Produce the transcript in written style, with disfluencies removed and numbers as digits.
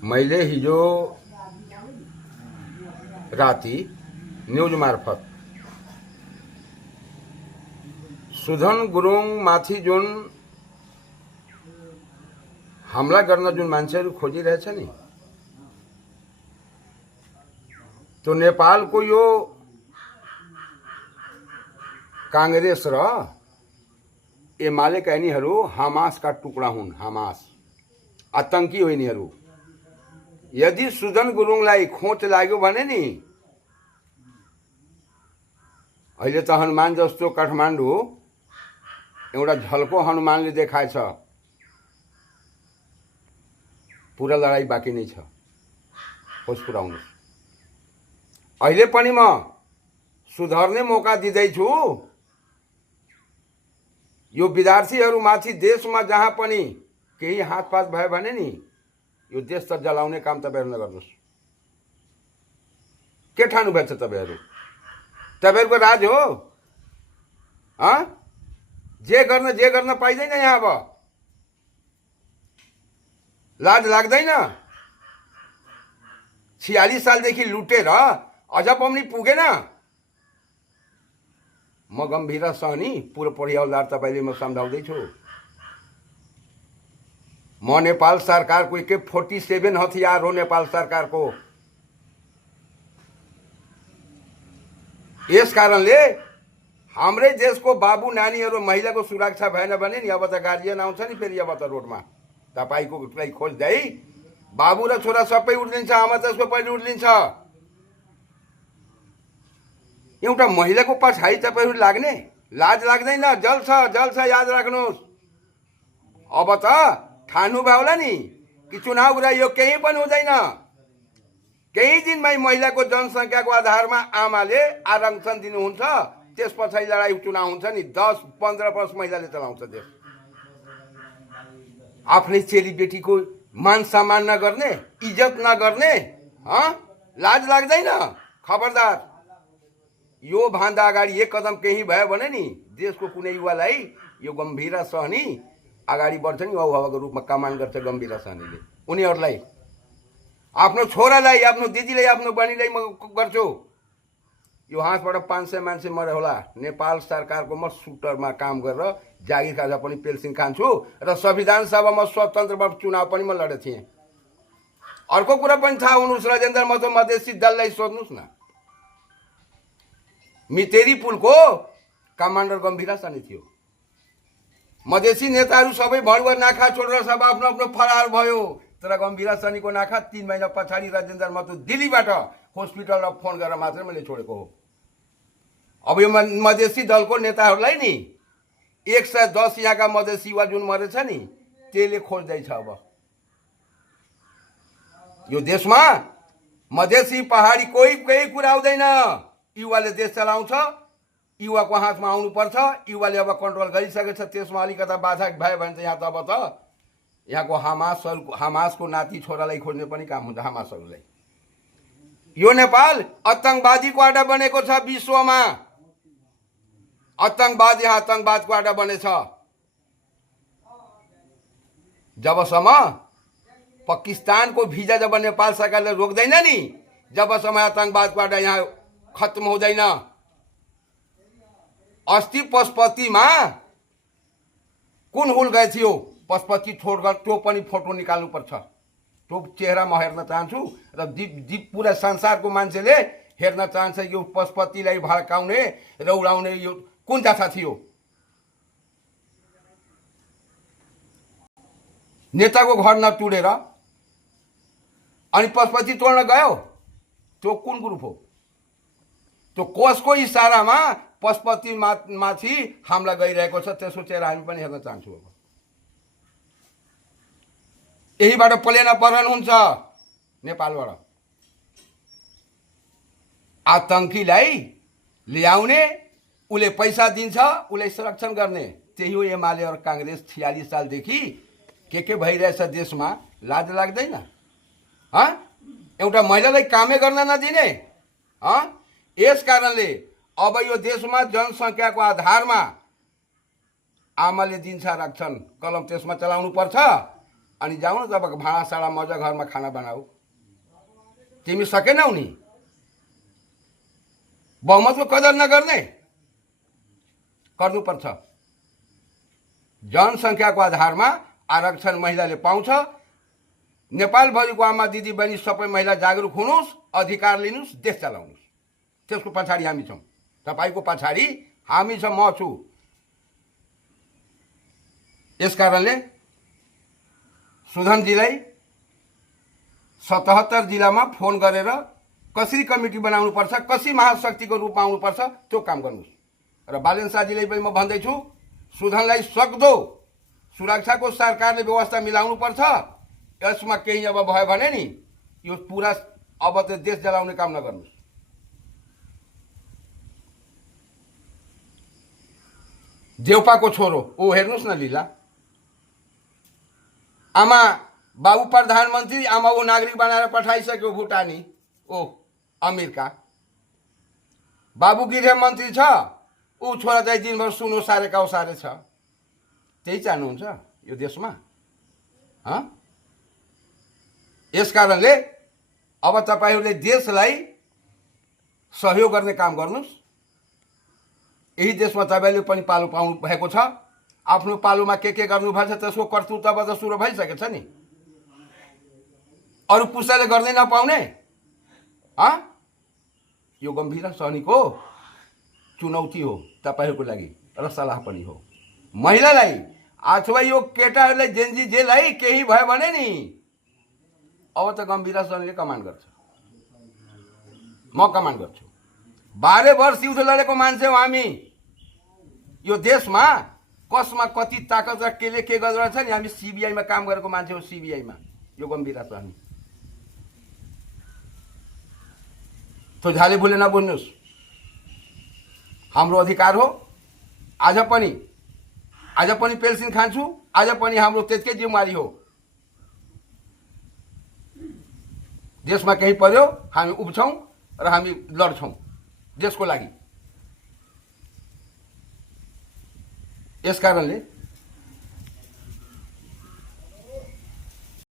मैले हिजो राति न्यूज मार्फत सुधन गुरुङ माथि जुन हमला गर्न जुन मान्छेहरू खोजिरहेछ नि, तो नेपालको यो कांग्रेस र एमालेका यिनीहरू हमासका टुक्रा हुन्। हमास आतंकी हो यिनीहरू। यदि सुधन गुरुङलाई खोच लाग्यो भने नि, अहिले त हनुमान जस्तो काठमाडौँ एउटा झल्को हनुमानले देखाएछ, पुरा लडाई बाँकी नै छ। होस पुर्याउनुहोस्। अहिले पनि म सुधर्ने मौका दिँदैछु। यो विद्यार्थीहरूमाथि देशमा जहाँ पनि केही हातपात भयो भने नि, यो देश त जलाउने काम तपाईहरु नगर्नुहोस्। के ठान्नु भएको छ तपाईहरु? तपाईहरुको राज हो? जे गर्न पाइदैन यहाँ। अब लाज लाग्दैन? 46 सालदेखि लुटेर अझ पनि पुगेन। म गम्भीर सहनी पूर्व परिवारदार तपाईले म सम्झाउँदैछु। म नेपाल सरकारको AK-47 हथियार हो। नेपाल सरकारको यस कारणले हाम्रै देशको बाबु नानीहरू महिलाको सुरक्षा भएन भने नि, अब त गार्जियन आउँछ नि फेरि। अब त रोडमा तपाईको लागि खोज्दै बाबु र छोरा सबै उड्लिन्छ। आमा त्यसको पनि उड्लिन्छ। एउटा महिलाको पछाडि तपाईहरु लाग्ने लाज लाग्दैन? जल्छ याद राख्नुहोस्। अब त ठान्नु भयो होला नि कि चुनाव यो केही पनि हुँदैन। केही दिनमै महिलाको जनसंख्याको आधारमा आमाले आरक्षण दिनुहुन्छ। त्यस पछाडि लडाई चुनाव हुन्छ नि। 10-15 वर्ष महिलाले चलाउँछ देश। आफ्नै चेली बेटीको मान सम्मान नगर्ने, इज्जत नगर्ने, लाज लाग्दैन? खबरदार। यो भन्दा अगाडि एक कदम केही भयो भने नि, देशको कुनै युवालाई यो गम्भीर सहनी अगाडि बढ्छ नि। अभिभावकको रूपमा कमान गर्छ गम्भीर सहनीले। उनीहरूलाई, आफ्नो छोरालाई, आफ्नो दिदीलाई, आफ्नो बहिनीलाई म गर्छु। यो हातबाट 500 मान्छे मरे होला। नेपाल सरकारको म सुटरमा काम गरेर जागिर खाजा पनि पेन्सन खान्छु र संविधान सभामा स्वतन्त्र चुनाव पनि म लडेको थिएँ। अर्को कुरा पनि थाहा हुनुहोस्, राजेन्द्र महतो मधेसी दललाई सोध्नुहोस् न। मितेरी पुलको कमान्डर गम्भीर सहनी थियो। मधेसी नेताहरू सबै भणभर नाखा छोडेर सब आफ्नो आफ्नो फरार भयो। तर गम्भीर सहनीको नाखा 3 महिना पछाडि राजेन्द्र महतो दिल्लीबाट हस्पिटलमा फोन गरेर मात्र मैले छोडेको हो। अब यो मधेसी दलको नेताहरूलाई नि 110 यहाँका मधेसी युवा जुन मरेछ नि, त्यसले खोज्दैछ। अब यो देशमा मधेसी पहाडी कोही कुरा आउँदैन। युवाले देश चलाउँछ। युवाको हातमा आउनुपर्छ। युवाले अब कन्ट्रोल गरिसकेको छ। त्यसमा अलिकता बाधा भयो भने त यहाँ त अब त यहाँको हमासको नाति छोरालाई खोज्ने पनि काम हुन्छ। हमासहरूलाई यो नेपाल आतंकवादीको अड्डा बनेको छ। विश्वमा आतंकवादको अड्डा बनेछ। जबसम्म पाकिस्तानको भिजा जब नेपाल सरकारले रोक्दैन नि, जबसम्म आतंकवादको अड्डा यहाँ खत्म हुँदैन। अस्ति पशुपतिमा कुन हुल गए थियो? पशुपति छोड्कर त्यो पनि फोटो निकाल्नु पर्छ। त्यो चेहरा म हेर्न चाहन्छु र पूरा संसारको मान्छेले हेर्न चाहन्छ यो पशुपतिलाई भड्काउने र उडाउने यो कुन दशा थियो? नेताको घर नतुडेर अनि पशुपति तोड्न गयो। त्यो कुन ग्रुप हो? त्यो कसको इशारामा पशुपति माथि हमला गइरहेको छ? त्यसको चेहरा हामी पनि हेर्न चाहन्छौँ। अब यहीबाट प्लेन अपहरण हुन्छ नेपालबाट। आतंकीलाई ल्याउने, उसले पैसा दिन्छ, उसलाई संरक्षण गर्ने। त्यही हो एमाले और कांग्रेस 46 सालदेखि के भइरहेछ देशमा। लाज लाग्दैन? एउटा महिलालाई कामै गर्न नदिने। यस कारणले अब यो देशमा जनसंख्याको आधारमा आमाले दिन्छ आरक्षण, कलम त्यसमा चलाउनु पर्छ। अनि जाऊ न जब भाँडासाँडा मजा घरमा खाना बनाऊ। तिमी सकेनौ नि बहुमतको कदर नगर्ने। गर्नुपर्छ। जनसङ्ख्याको आधारमा आरक्षण महिलाले पाउँछ। नेपालभरिको आमा दिदी बहिनी सबै महिला जागरुक हुनुहोस्, अधिकार लिनुहोस्, देश चलाउनुहोस्। त्यसको पछाडि हामी छौँ। तपाईँको पछाडि हामी छ, म छु। यस कारणले सुधनजीलाई 77 जिल्लामा फोन गरेर कसरी कमिटी बनाउनुपर्छ, कसरी महाशक्तिको रूपमा आउनुपर्छ त्यो काम गर्नुहोस्। र बालेन शाहजीलाई पनि म भन्दैछु, सुधनलाई सक्दो सुरक्षाको सरकारले व्यवस्था मिलाउनुपर्छ। यसमा केही अब भयो भने नि यो पुरा अब त देश जलाउने काम नगर्नुहोस्। देउपाको छोरो ऊ हेर्नुहोस् न लीला। आमा बाबु प्रधानमन्त्री, आमा ऊ नागरिक बनाएर पठाइसक्यो भुटानी, ओ अमेरिका। बाबु गृहमन्त्री छ, ऊ छोरा चाहिँ दिनभर सुनो सारेका सारे छ। त्यही चाहनुहुन्छ यो देशमा? यस कारणले अब तपाईहरूले देशलाई सहयोग गर्ने काम गर्नुहोस्। यही देशमा तपाईँले पनि पालो पाउनु भएको छ। आफ्नो पालोमा के गर्नुभएछ त्यसको कर्तृत्व त सुरु भइसकेछ नि। अरू पुस्ताले गर्दै नपाउने यो गम्भीर सहनीको चुनौती हो तपाईँहरूको लागि र सल्लाह पनि हो। महिलालाई अथवा यो केटाहरूलाई जेन्जी जेलाई केही भयो भने नि अब त गम्भीर सहनीले कमान्ड गर्छ, म कमान्ड गर्छु। 12 वर्ष युद्ध लडेको मान्छे हो हामी। यो देशमा कसमा कति ताकत र केले के गरिरहेछ नि, हामी सिबिआईमा काम गरेको मान्छे हो। सिबिआईमा यो गम्भीर सहनी तो झाले भुले नबुझ्नुहोस्। हाम्रो अधिकार हो। आज पनि पेन्सन खान्छु, आज पनि हाम्रो त्यसकै जिम्मेवारी हो। देशमा केही पर्यो हामी उब्छौँ र हामी लड्छौँ देशको लागि। यस कारणले